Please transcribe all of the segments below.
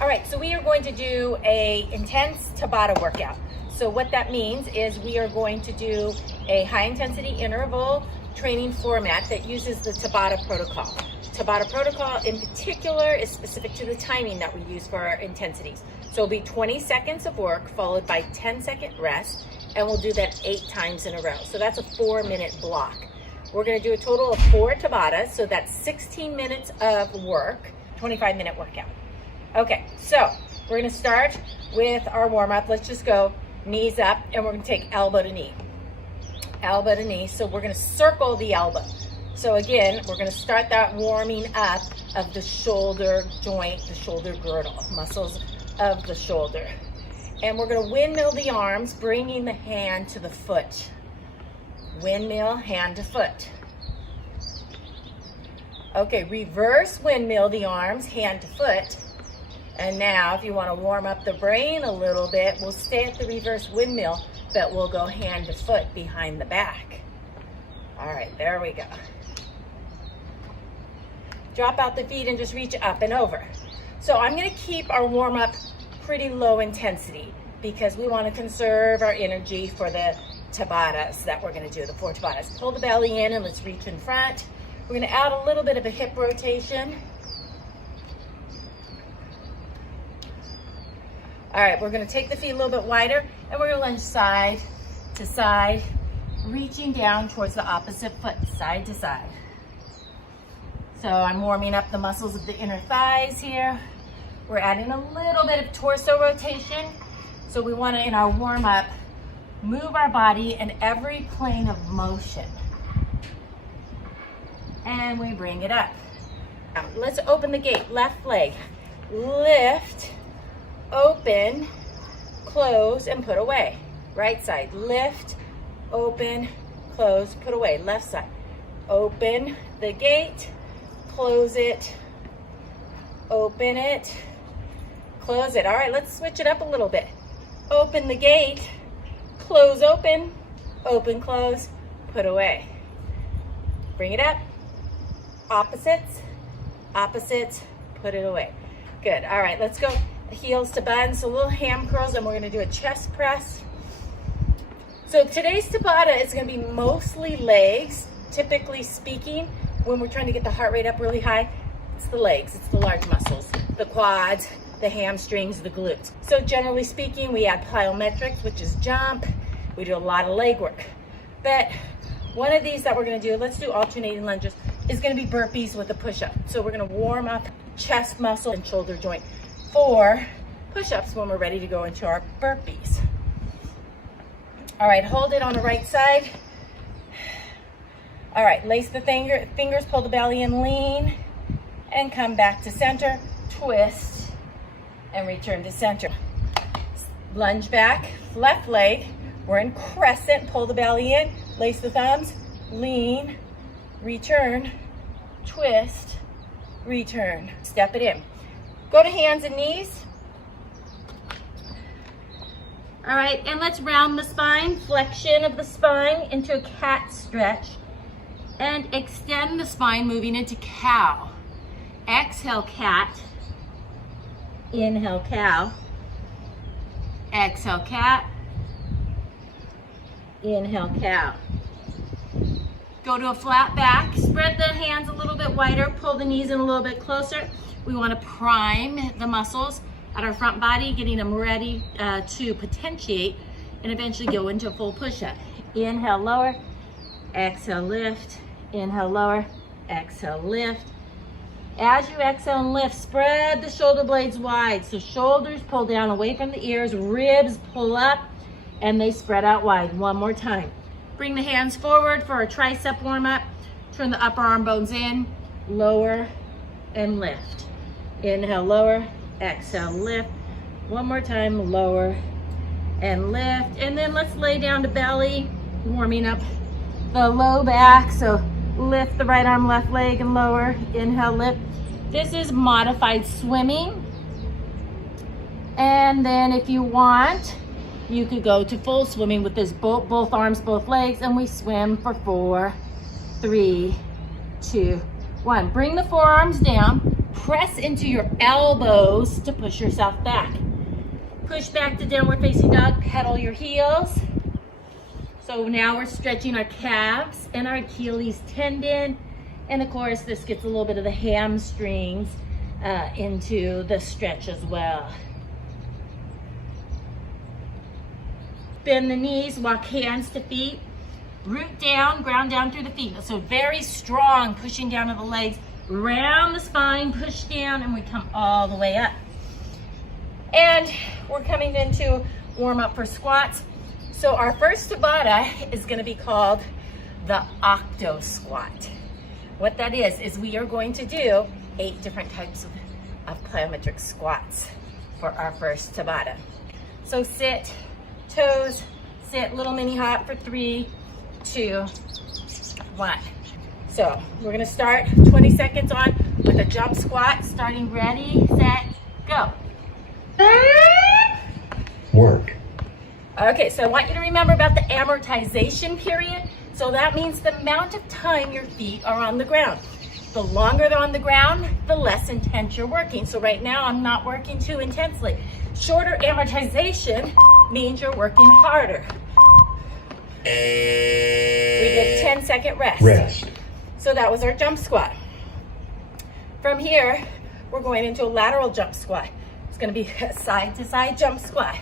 All right, so we are going to do a intense Tabata workout. So what that means is we are going to do a high intensity interval training format that uses the Tabata protocol. Tabata protocol in particular is specific to the timing that we use for our intensities. So it'll be 20 seconds of work followed by 10-second rest, and we'll do that 8 times in a row. So that's a 4-minute block. We're gonna do a total of 4 Tabatas, so that's 16 minutes of work, 25-minute workout. Okay, so we're gonna start with our warm-up. Let's just go knees up, and we're gonna take elbow to knee. Elbow to knee, so we're gonna circle the elbow. So again, we're gonna start that warming up of the shoulder joint, the shoulder girdle, muscles of the shoulder. And we're gonna windmill the arms, bringing the hand to the foot. Windmill, hand to foot. Okay, reverse windmill the arms, hand to foot. And now, if you wanna warm up the brain a little bit, we'll stay at the reverse windmill, but we'll go hand to foot behind the back. All right, there we go. Drop out the feet and just reach up and over. So I'm gonna keep our warm up pretty low intensity because we wanna conserve our energy for the Tabatas that we're gonna do, the 4 Tabatas. Pull the belly in and let's reach in front. We're gonna add a little bit of a hip rotation. All right, we're gonna take the feet a little bit wider and we're gonna lunge side to side, reaching down towards the opposite foot, side to side. So I'm warming up the muscles of the inner thighs here. We're adding a little bit of torso rotation. So we wanna, in our warm up, move our body in every plane of motion. And we bring it up. Now, let's open the gate, left leg. Lift, open, close, and put away. Right side, lift, open, close, put away. Left side, open the gate, close it, open it, close it. All right, let's switch it up a little bit. Open the gate, close, open, close, put away. Bring it up, opposites, opposites, put it away. Good, all right, let's go heels to buns, so little ham curls, and we're gonna do a chest press. So today's Tabata is gonna be mostly legs, typically speaking. When we're trying to get the heart rate up really high, it's the legs, it's the large muscles, the quads, the hamstrings, the glutes. So generally speaking, we add plyometrics, which is jump. We do a lot of leg work. But one of these that we're gonna do, let's do alternating lunges, is gonna be burpees with a push-up. So we're gonna warm up chest muscle and shoulder joint for push-ups when we're ready to go into our burpees. All right, hold it on the right side. All right, lace the fingers, pull the belly in, lean, and come back to center, twist, and return to center. Lunge back, left leg. We're in crescent, pull the belly in, lace the thumbs, lean, return, twist, return. Step it in. Go to hands and knees. All right, and let's round the spine, flexion of the spine into a cat stretch, and extend the spine, moving into cow. Exhale, cat. Inhale, cow. Exhale, cat. Inhale, cow. Go to a flat back. Spread the hands a little bit wider. Pull the knees in a little bit closer. We want to prime the muscles at our front body, getting them ready to potentiate and eventually go into a full push-up. Inhale, lower. Exhale, lift. Inhale, lower. Exhale, lift. As you exhale and lift, spread the shoulder blades wide. So shoulders pull down away from the ears, ribs pull up, and they spread out wide. One more time. Bring the hands forward for a tricep warm-up. Turn the upper arm bones in, lower, and lift. Inhale, lower, exhale, lift. One more time, lower and lift. And then let's lay down to belly, warming up the low back. So lift the right arm, left leg, and lower. Inhale, lift. This is modified swimming. And then if you want, you could go to full swimming with this both arms, both legs, and we swim for 4, 3, 2, 1. Bring the forearms down, press into your elbows to push yourself back. Push back to downward facing dog, pedal your heels. So now we're stretching our calves and our Achilles tendon. And of course, this gets a little bit of the hamstrings into the stretch as well. Bend the knees, walk hands to feet. Root down, ground down through the feet. So very strong, pushing down to the legs, round the spine, push down, and we come all the way up. And we're coming into warm up for squats. So our first Tabata is gonna be called the octo squat. What that is we are going to do 8 different types of plyometric squats for our first Tabata. So sit, toes, sit, little mini hop for 3, 2, 1. So we're gonna start 20 seconds on with a jump squat, starting ready, set, go. Work. Okay, so I want you to remember about the amortization period. So that means the amount of time your feet are on the ground. The longer they're on the ground, the less intense you're working. So right now I'm not working too intensely. Shorter amortization means you're working harder. We did 10-second rest. So that was our jump squat. From here, we're going into a lateral jump squat. It's gonna be a side to side jump squat.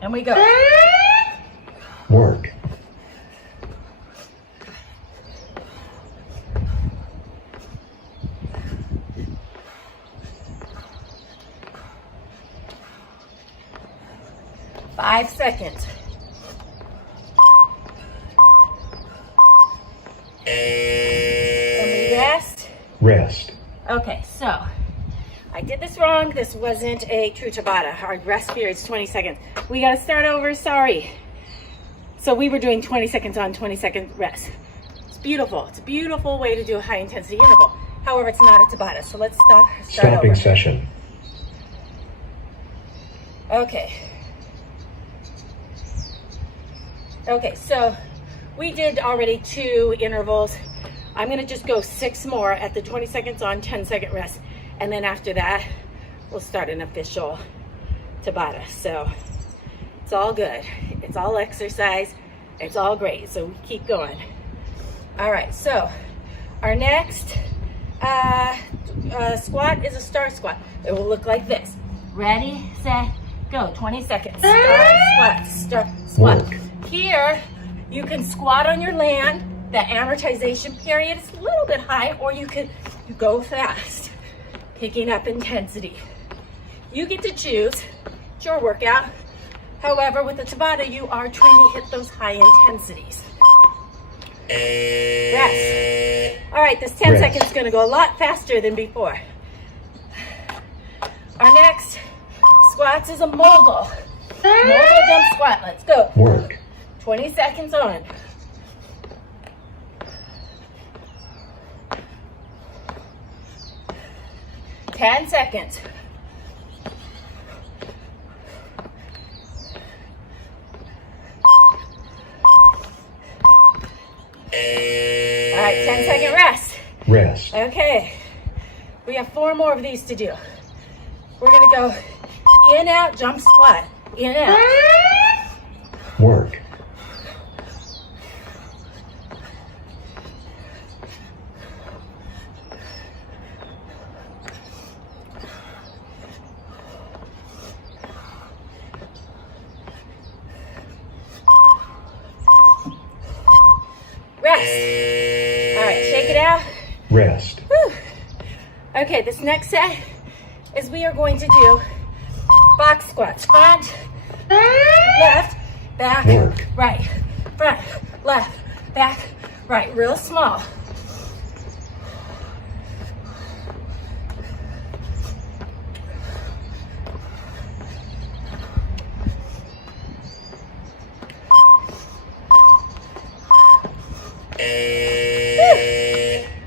And we go. Work. Five seconds. And we rest. Rest. Okay, so I did this wrong. This wasn't a true Tabata. Our rest period is 20 seconds. We gotta start over, sorry. So we were doing 20 seconds on, 20-second rest. It's beautiful. It's a beautiful way to do a high intensity interval. However, it's not a Tabata. So let's start Stopping over. session. Okay. Okay, so we did already 2 intervals. I'm gonna just go 6 more at the 20 seconds on, 10-second rest. And then after that, we'll start an official Tabata. So it's all good. It's all exercise. It's all great. So we keep going. All right, so our next squat is a star squat. It will look like this. Ready, set, go. 20 seconds. Star squat, star squat. Work. Here, you can squat on your land. The amortization period is a little bit high, or you could go fast, picking up intensity. You get to choose. It's your workout. However, with the Tabata, you are trying to hit those high intensities. Rest. All right, this 10 seconds is gonna go a lot faster than before. Our next squats is a mogul. Mogul jump squat, let's go. Work. 20 seconds on. Ten seconds. All right, 10-second rest. Rest. Okay, we have 4 more of these to do. We're gonna go in, out, jump squat. In, out. Work. Rest. All right, shake it out. Rest. Whew. Okay, this next set is we are going to do box squats. Front, left, back, Work. right. Front, left, back, right. Real small.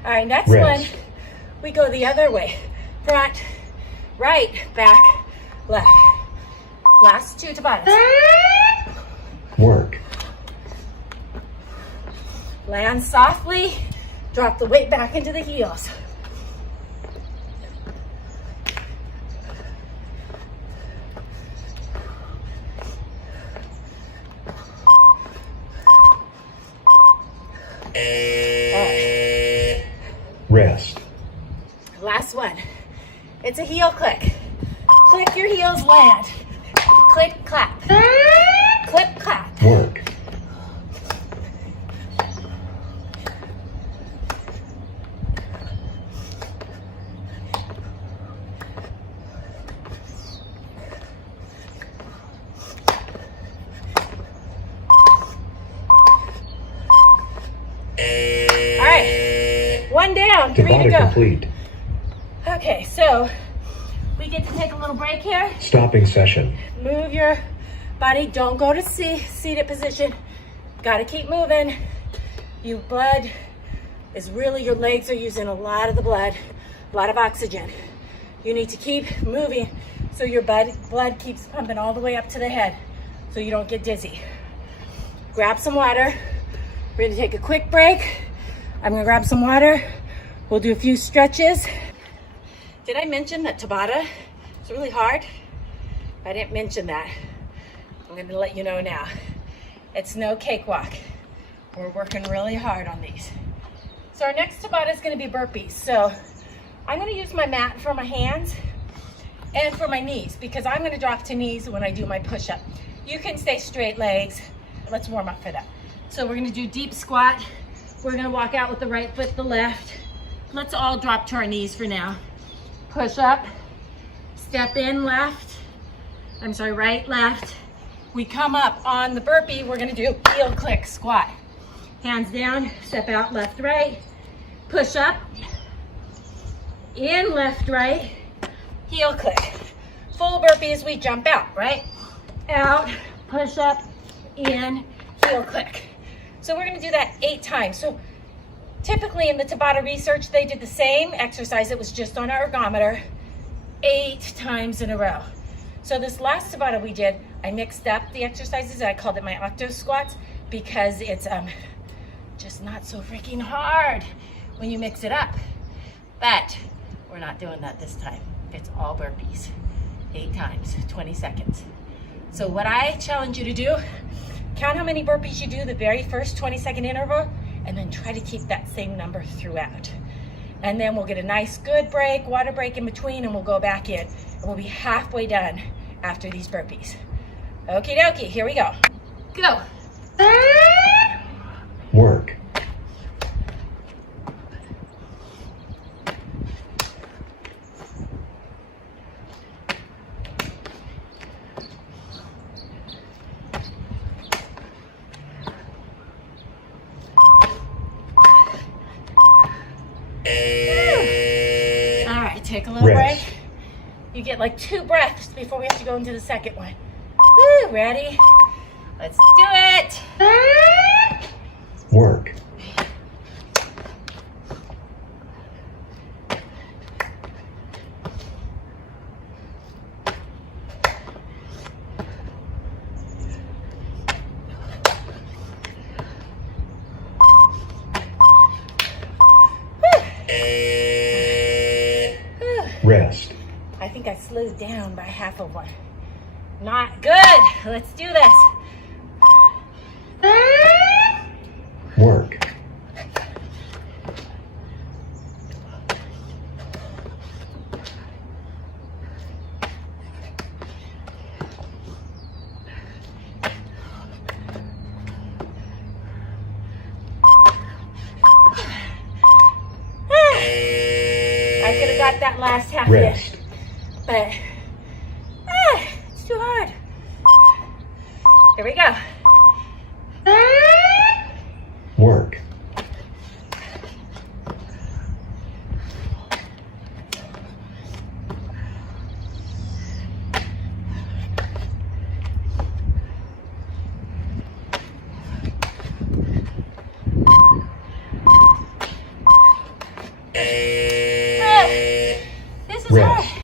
All right, next Rest. one, we go the other way. Front, right, back, left. Last 2 Tabatas. Work. Land softly, Drop the weight back into the heels. Rest. Last one. It's a heel click. Click your heels, land. Click, clap. Click, clap. Work. All right. One down, 3 to Tabata go. complete. Okay, so we get to take a little break here. Stopping session. Move your body. Don't go to seated position. Got to keep moving. Your blood is really, your legs are using a lot of the blood, a lot of oxygen. You need to keep moving so your blood keeps pumping all the way up to the head so you don't get dizzy. Grab some water. We're gonna take a quick break. I'm gonna grab some water. We'll do a few stretches. Did I mention that Tabata is really hard? If I didn't mention that, I'm gonna let you know now. It's no cakewalk. We're working really hard on these. So our next Tabata is gonna be burpees. So I'm gonna use my mat for my hands and for my knees because I'm gonna drop to knees when I do my push-up. You can stay straight legs. Let's warm up for that. So we're gonna do deep squat. We're gonna walk out with the right foot, the left. Let's all drop to our knees for now. Push up, step in left. I'm sorry, right, left. We come up on the burpee. We're gonna do heel click squat. Hands down, step out, left, right. Push up, in, left, right. Heel click. Full burpees, we jump out, right? Out, push up, in, heel click. So we're gonna do that 8 times. So typically in the Tabata research, they did the same exercise. It was just on our ergometer 8 times in a row. So this last Tabata we did, I mixed up the exercises. I called it my octo squats because it's just not so freaking hard when you mix it up. But we're not doing that this time. It's all burpees, 8 times, 20 seconds. So what I challenge you to do, count how many burpees you do the very first 20-second interval, and then try to keep that same number throughout. And then we'll get a nice good break, water break in between, and we'll go back in. And we'll be halfway done after these burpees. Okie dokie, here we go. Go. Work. All right, take a little Rest. break. You get like 2 breaths before we have to go into the second one. Woo, ready? Let's do it. Work. Rest. I think I slowed down by half of one. Not good. Let's do this. Work. I could have got that last half Rest. in, but it's too hard. Here we go. Work. This is Rest. hard.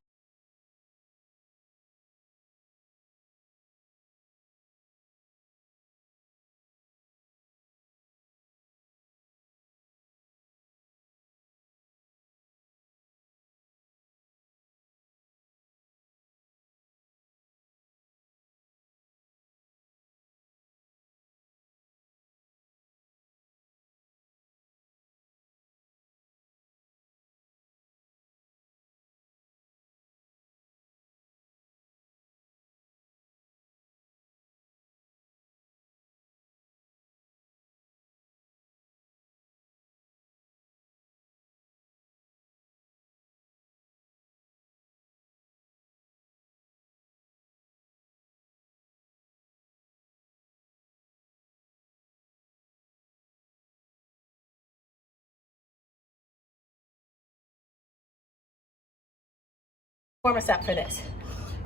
Warm us up for this.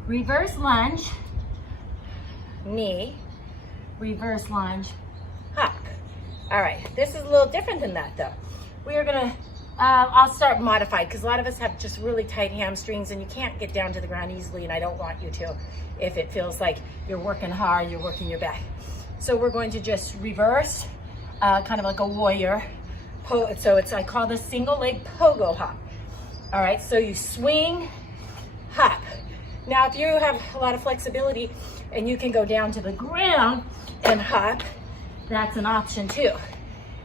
Reverse lunge, knee, reverse lunge, hop. All right, this is a little different than that though. We are gonna, I'll start modified because a lot of us have just really tight hamstrings and you can't get down to the ground easily, and I don't want you to if it feels like you're working hard, you're working your back. So we're going to just reverse, kind of like a warrior. So it's, I call this single leg pogo hop. All right, so you swing, hop. Now, if you have a lot of flexibility and you can go down to the ground and hop, that's an option too.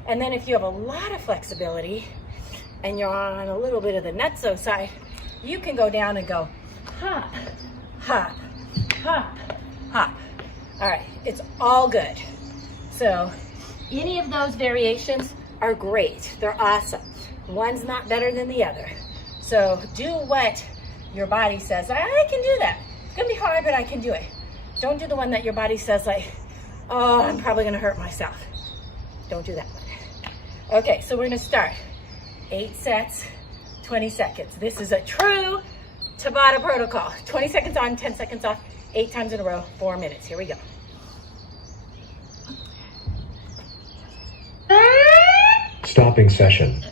And then if you have a lot of flexibility and you're on a little bit of the nutso side, you can go down and go hop, hop, hop, hop. All right, it's all good. So any of those variations are great. They're awesome. One's not better than the other. So do what your body says, I can do that. It's gonna be hard, but I can do it. Don't do the one that your body says like, oh, I'm probably gonna hurt myself. Don't do that one. Okay, so we're gonna start. 8 sets, 20 seconds. This is a true Tabata protocol. 20 seconds on, 10 seconds off, 8 times in a row, 4 minutes. Here we go. Stopping session.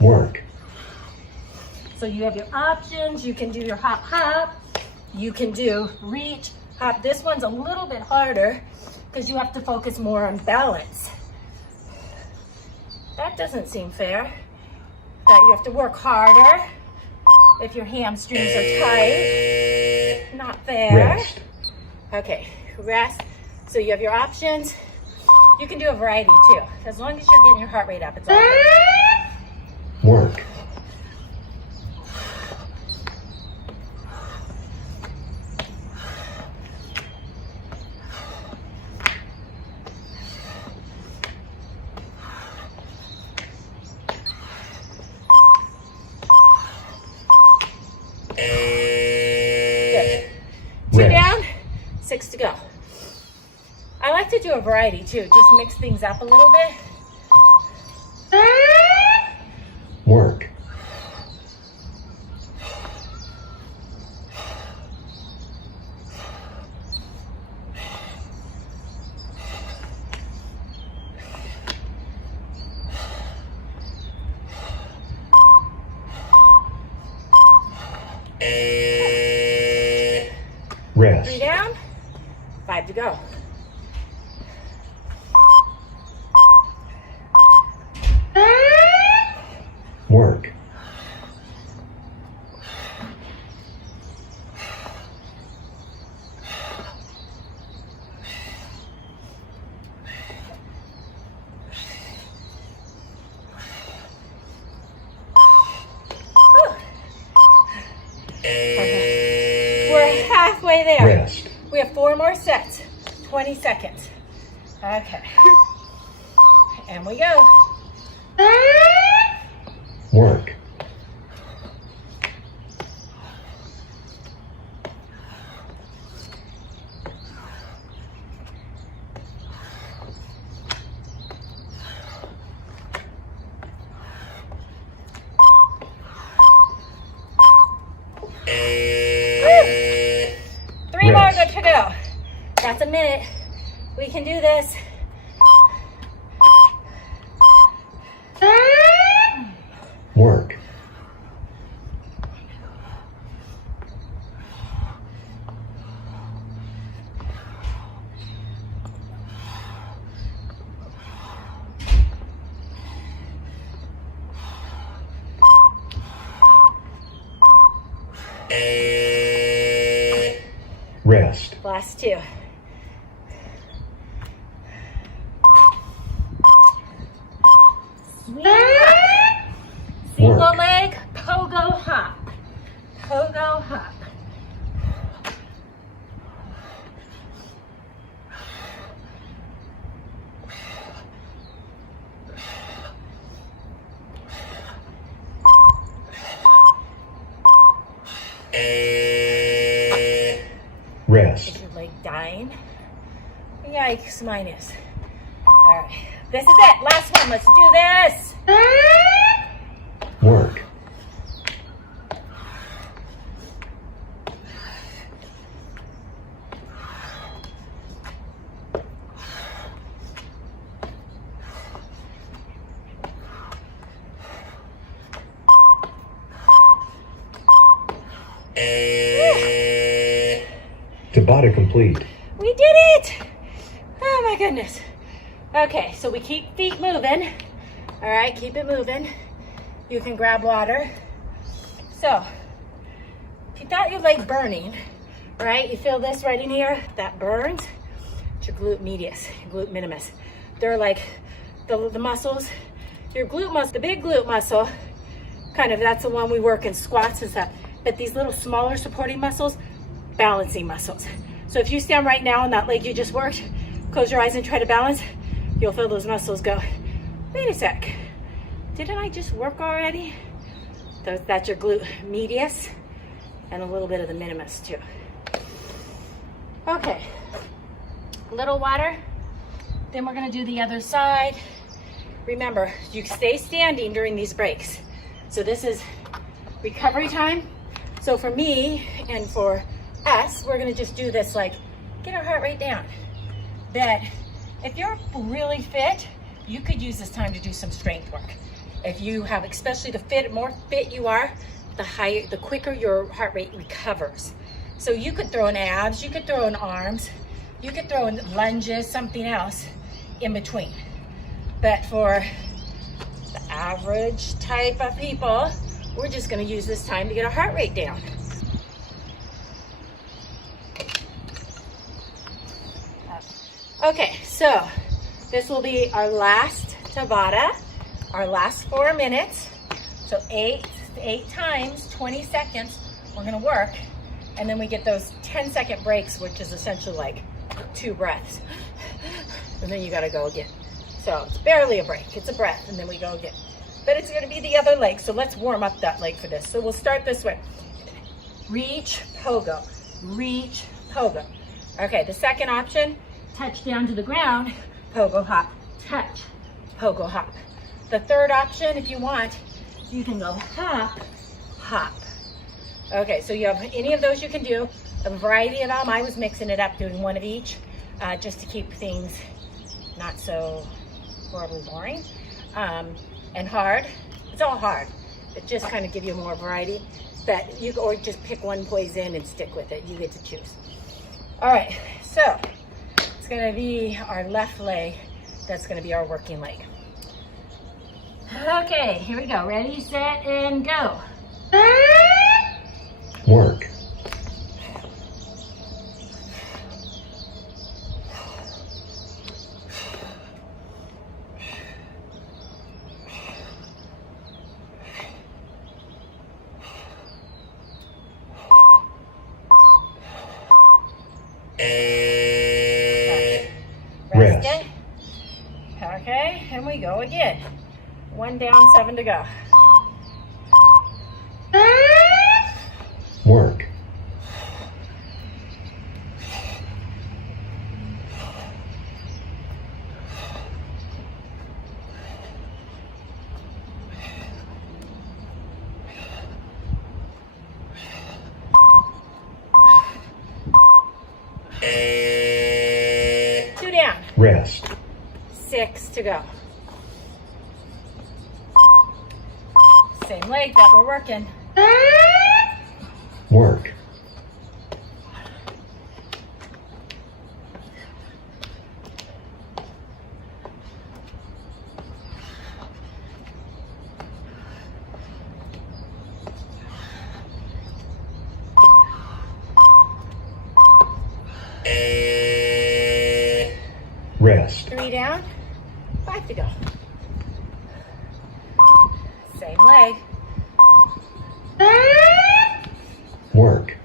Work. So you have your options. You can do your hop, hop. You can do reach, hop. This one's a little bit harder because you have to focus more on balance. That doesn't seem fair. That you have to work harder if your hamstrings are tight. Not fair. Rest. Okay, rest. So you have your options. You can do a variety too. As long as you're getting your heart rate up, it's all good. Work. Good. 2 down, 6 to go. I like to do a variety too, just mix things up a little bit. Work. Rest. 3 down, 5 to go. Work. We're halfway there. Rest. We have 4 more sets, 20 seconds. Okay. And we go. Work. Three more, Rest. good to go. That's a minute. We can do this. Work. Rest. Last 2. Swing hop. Single Work. leg, pogo hop. Pogo hop. Rest. Is your leg dying? Yikes, mine is. All right, this is it. Last one. Let's do this. Work. Tabata complete. We did it! Oh my goodness. Okay, so we keep feet moving. All right, keep it moving. You can grab water. So, if you thought your leg burning, right? You feel this right in here? That burns. It's your glute medius, your glute minimus. They're like the muscles, your glute muscle, the big glute muscle, kind of, that's the one we work in squats and stuff. But these little smaller supporting muscles, balancing muscles. So if you stand right now on that leg you just worked, close your eyes and try to balance, you'll feel those muscles go, wait a sec, didn't I just work already? That's your glute medius and a little bit of the minimus too. Okay, a little water, then we're gonna do the other side. Remember, you stay standing during these breaks. So this is recovery time. So for me and for us, we're gonna just do this, like, get our heart rate down. But if you're really fit, you could use this time to do some strength work. If you have, especially the more fit you are, the quicker your heart rate recovers. So you could throw in abs, you could throw in arms, you could throw in lunges, something else in between. But for the average type of people, we're just gonna use this time to get our heart rate down. Okay, so this will be our last Tabata, our last 4 minutes. So eight times, 20 seconds, we're gonna work. And then we get those 10-second breaks, which is essentially like 2 breaths. And then you gotta go again. So it's barely a break, it's a breath, and then we go again. But it's gonna be the other leg, so let's warm up that leg for this. So we'll start this way. Reach, pogo, reach, pogo. Okay, the second option, touch down to the ground, pogo hop, touch, pogo hop. The third option, if you want, you can go hop, hop. Okay, so you have any of those you can do, a variety of them. I was mixing it up, doing one of each, just to keep things not so horribly boring and hard. It's all hard. It just kind of give you more variety. That you, or just pick one poison and stick with it. You get to choose. All right, so it's gonna be our left leg. That's gonna be our working leg. Okay, here we go. Ready, set, and go. Work. Rest. It. Okay, and we go again. 1 down, 7 to go. Work. Rest. 6 to go. Same leg that we're working. Work. Rest. 3 down, 5 to go. Same leg. Work.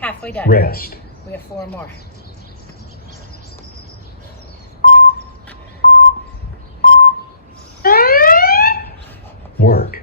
Halfway done. Rest. We have 4 more. Work.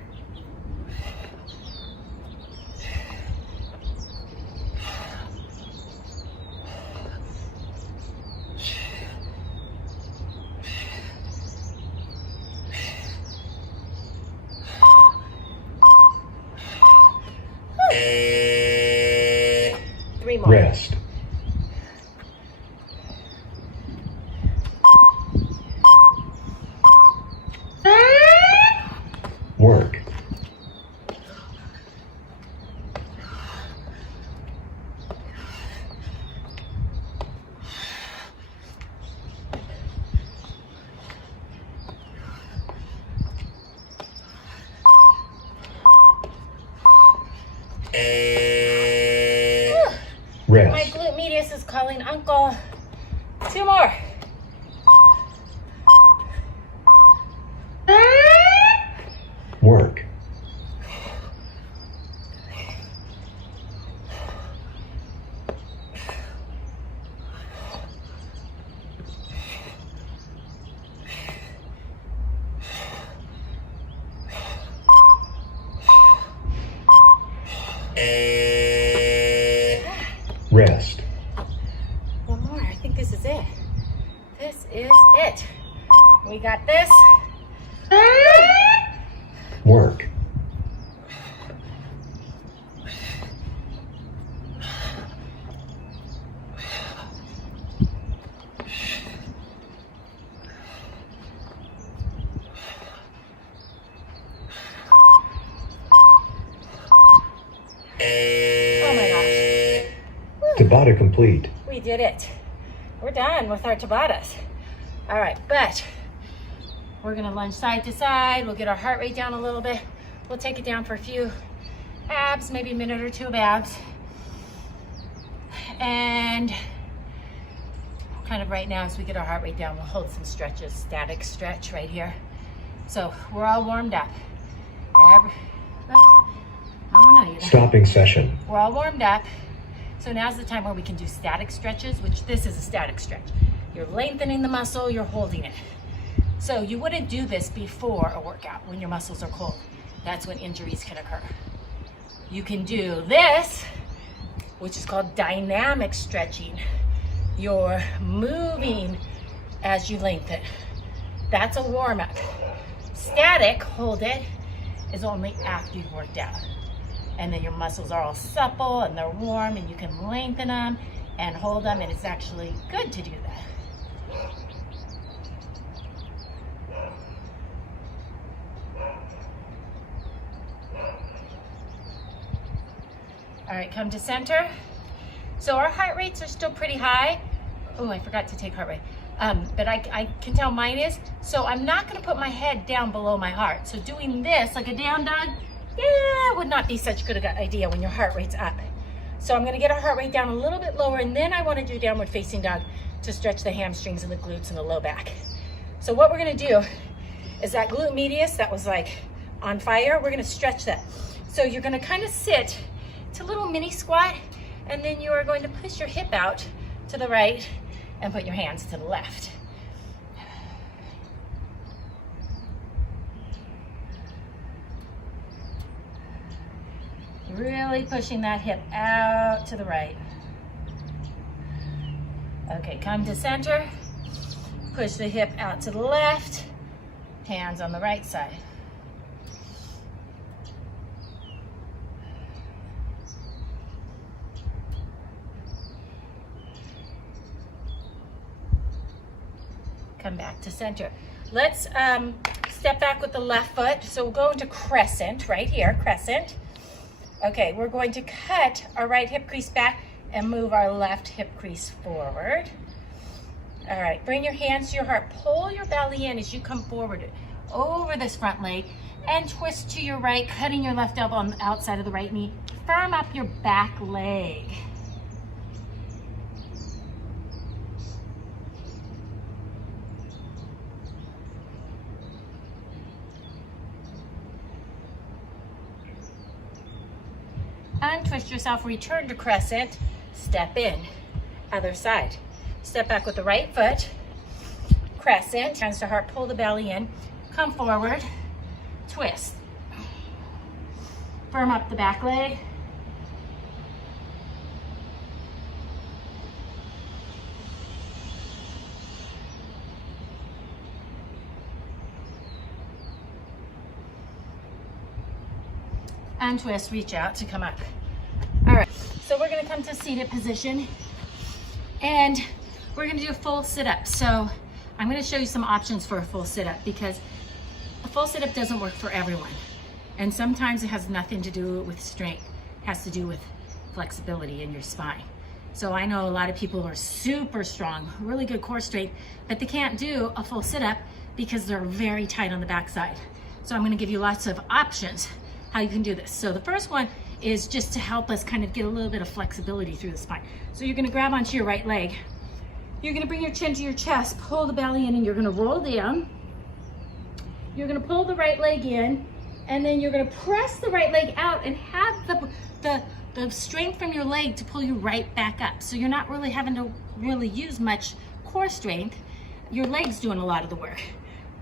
My Rest. glute medius is calling uncle. 2 more. Work. Rest. 1 more. I think this is it. This is it. We got this. Work. Oh my gosh. Tabata complete. We did it. We're done with our Tabatas. All right, but we're gonna lunge side to side. We'll get our heart rate down a little bit. We'll take it down for a few abs, maybe a minute or 2 of abs. And kind of right now, as we get our heart rate down, we'll hold some stretches, static stretch right here. So we're all warmed up. Stopping session. We're all warmed up. So now's the time where we can do static stretches, which this is a static stretch. You're lengthening the muscle, you're holding it. So you wouldn't do this before a workout when your muscles are cold. That's when injuries can occur. You can do this, which is called dynamic stretching. You're moving as you lengthen. That's a warm up. Static, hold it, is only after you've worked out. And then your muscles are all supple and they're warm and you can lengthen them and hold them, and it's actually good to do that. All right, come to center. So our heart rates are still pretty high. Oh, I forgot to take heart rate. But I can tell mine is. So I'm not gonna put my head down below my heart. So doing this like a down dog, yeah, would not be such a good idea when your heart rate's up. So I'm gonna get our heart rate down a little bit lower, and then I wanna do downward facing dog to stretch the hamstrings and the glutes and the low back. So what we're gonna do is that glute medius that was like on fire, we're gonna stretch that. So you're gonna kind of sit to a little mini squat, and then you are going to push your hip out to the right and put your hands to the left. Really pushing that hip out to the right. Okay, come to center. Push the hip out to the left. Hands on the right side. Come back to center. Let's step back with the left foot. So we'll go into crescent right here, crescent. Okay, we're going to cut our right hip crease back and move our left hip crease forward. All right, bring your hands to your heart. Pull your belly in as you come forward over this front leg and twist to your right, cutting your left elbow on the outside of the right knee. Firm up your back leg. Untwist yourself, return to crescent, step in, other side. Step back with the right foot, crescent, hands to heart, pull the belly in, come forward, twist. Firm up the back leg. And twist, reach out to come up. All right, so we're gonna come to seated position and we're gonna do a full sit-up. So I'm gonna show you some options for a full sit-up because a full sit-up doesn't work for everyone. And sometimes it has nothing to do with strength. It has to do with flexibility in your spine. So I know a lot of people are super strong, really good core strength, but they can't do a full sit-up because they're very tight on the backside. So I'm gonna give you lots of options how you can do this. So the first one is just to help us kind of get a little bit of flexibility through the spine. So you're gonna grab onto your right leg. You're gonna bring your chin to your chest, pull the belly in, and you're gonna roll down. You're gonna pull the right leg in, and then you're gonna press the right leg out and have the strength from your leg to pull you right back up. So you're not really having to really use much core strength. Your leg's doing a lot of the work.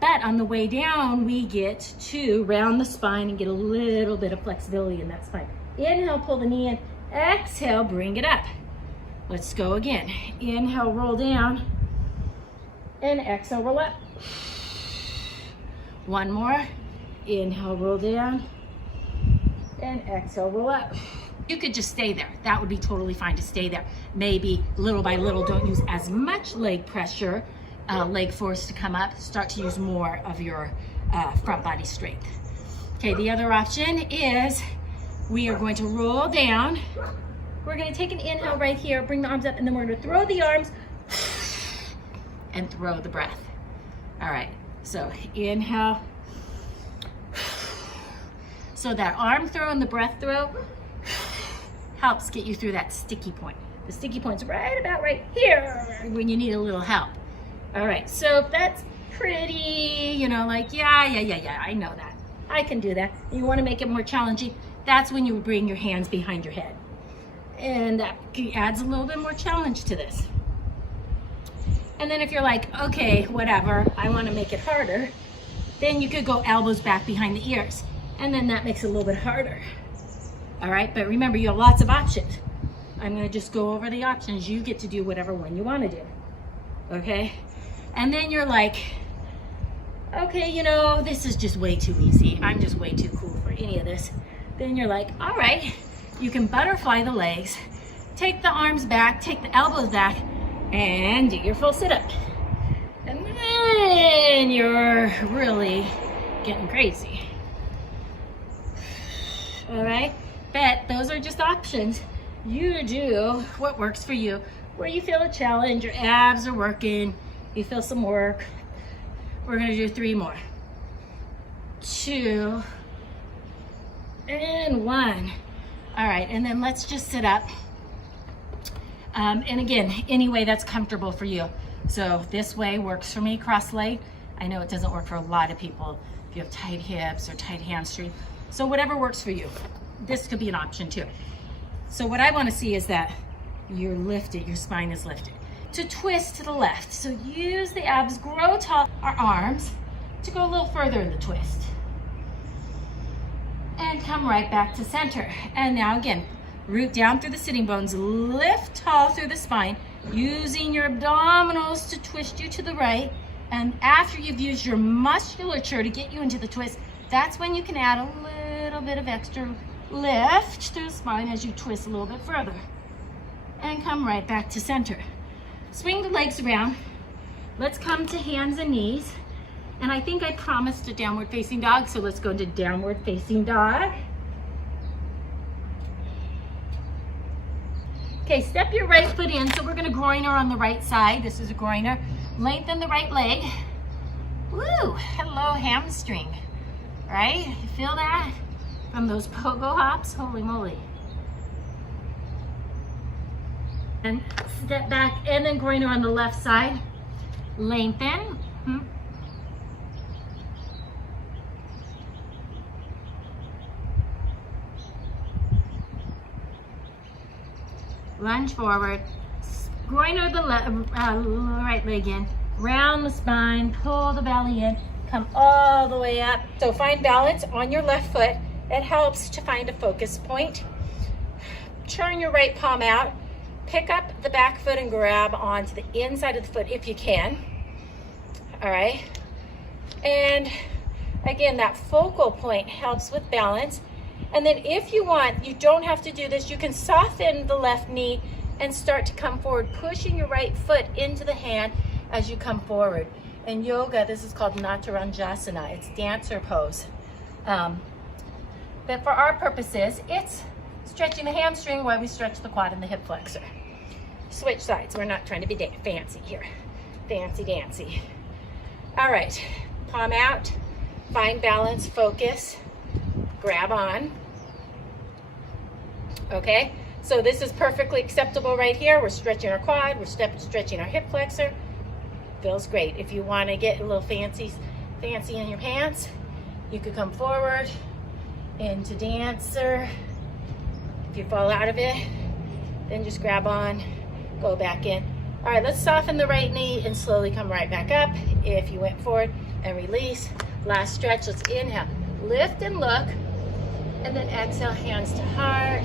But on the way down, we get to round the spine and get a little bit of flexibility in that spine. Inhale, pull the knee in. Exhale, bring it up. Let's go again. Inhale, roll down. And exhale, roll up. One more. Inhale, roll down. And exhale, roll up. You could just stay there. That would be totally fine to stay there. Maybe little by little, don't use as much leg pressure, leg force to come up. Start to use more of your front body strength. Okay, the other option is we are going to roll down. We're gonna take an inhale right here, bring the arms up, and then we're gonna throw the arms and throw the breath. All right, so inhale. So that arm throw and the breath throw helps get you through that sticky point. The sticky point's right about right here when you need a little help. All right, so that's pretty, you know, like, yeah, I know that. I can do that. You wanna make it more challenging, that's when you bring your hands behind your head. And that adds a little bit more challenge to this. And then if you're like, okay, whatever, I wanna make it harder, then you could go elbows back behind the ears. And then that makes it a little bit harder. All right, but remember, you have lots of options. I'm gonna just go over the options. You get to do whatever one you wanna do, okay? And then you're like, okay, you know, this is just way too easy. I'm just way too cool for any of this. Then you're like, all right, you can butterfly the legs, take the arms back, take the elbows back, and do your full sit-up. And then you're really getting crazy. All right, but those are just options. You do what works for you, where you feel a challenge, your abs are working, you feel some work. We're gonna do 3 more. 2, and 1. All right, and then let's just sit up. And again, any way that's comfortable for you. So this way works for me, cross leg. I know it doesn't work for a lot of people if you have tight hips or tight hamstring. So whatever works for you. This could be an option too. So what I want to see is that you're lifted, your spine is lifted. To twist to the left. So use the abs, grow tall, our arms to go a little further in the twist. And come right back to center. And now again, root down through the sitting bones, lift tall through the spine, using your abdominals to twist you to the right. And after you've used your musculature to get you into the twist, that's when you can add a little bit of extra lift through the spine as you twist a little bit further. And come right back to center. Swing the legs around. Let's come to hands and knees. And I think I promised a downward facing dog, so let's go into downward facing dog. Okay, step your right foot in. So we're gonna groiner on the right side. This is a groiner. Lengthen the right leg. Woo, hello hamstring. Right, you feel that? From those pogo hops, holy moly. And step back and then groiner on the left side. Lengthen. Lunge forward. Groiner the right leg in. Round the spine, pull the belly in, come all the way up. So find balance on your left foot. It helps to find a focus point. Turn your right palm out. Pick up the back foot and grab onto the inside of the foot if you can. All right. And again, that focal point helps with balance. And then if you want, you don't have to do this. You can soften the left knee and start to come forward, pushing your right foot into the hand as you come forward. In yoga, this is called Nataranjasana. It's dancer pose. But for our purposes, it's stretching the hamstring while we stretch the quad and the hip flexor. Switch sides. We're not trying to be fancy here. Fancy dancy. All right, palm out, find balance, focus, grab on. Okay, so this is perfectly acceptable right here. We're stretching our quad, we're stretching our hip flexor. Feels great. If you want to get a little fancy in your pants, you could come forward into dancer. If you fall out of it, then just grab on, go back in. All right, let's soften the right knee and slowly come right back up. If you went forward and release, last stretch, let's inhale, lift and look, and then exhale, hands to heart.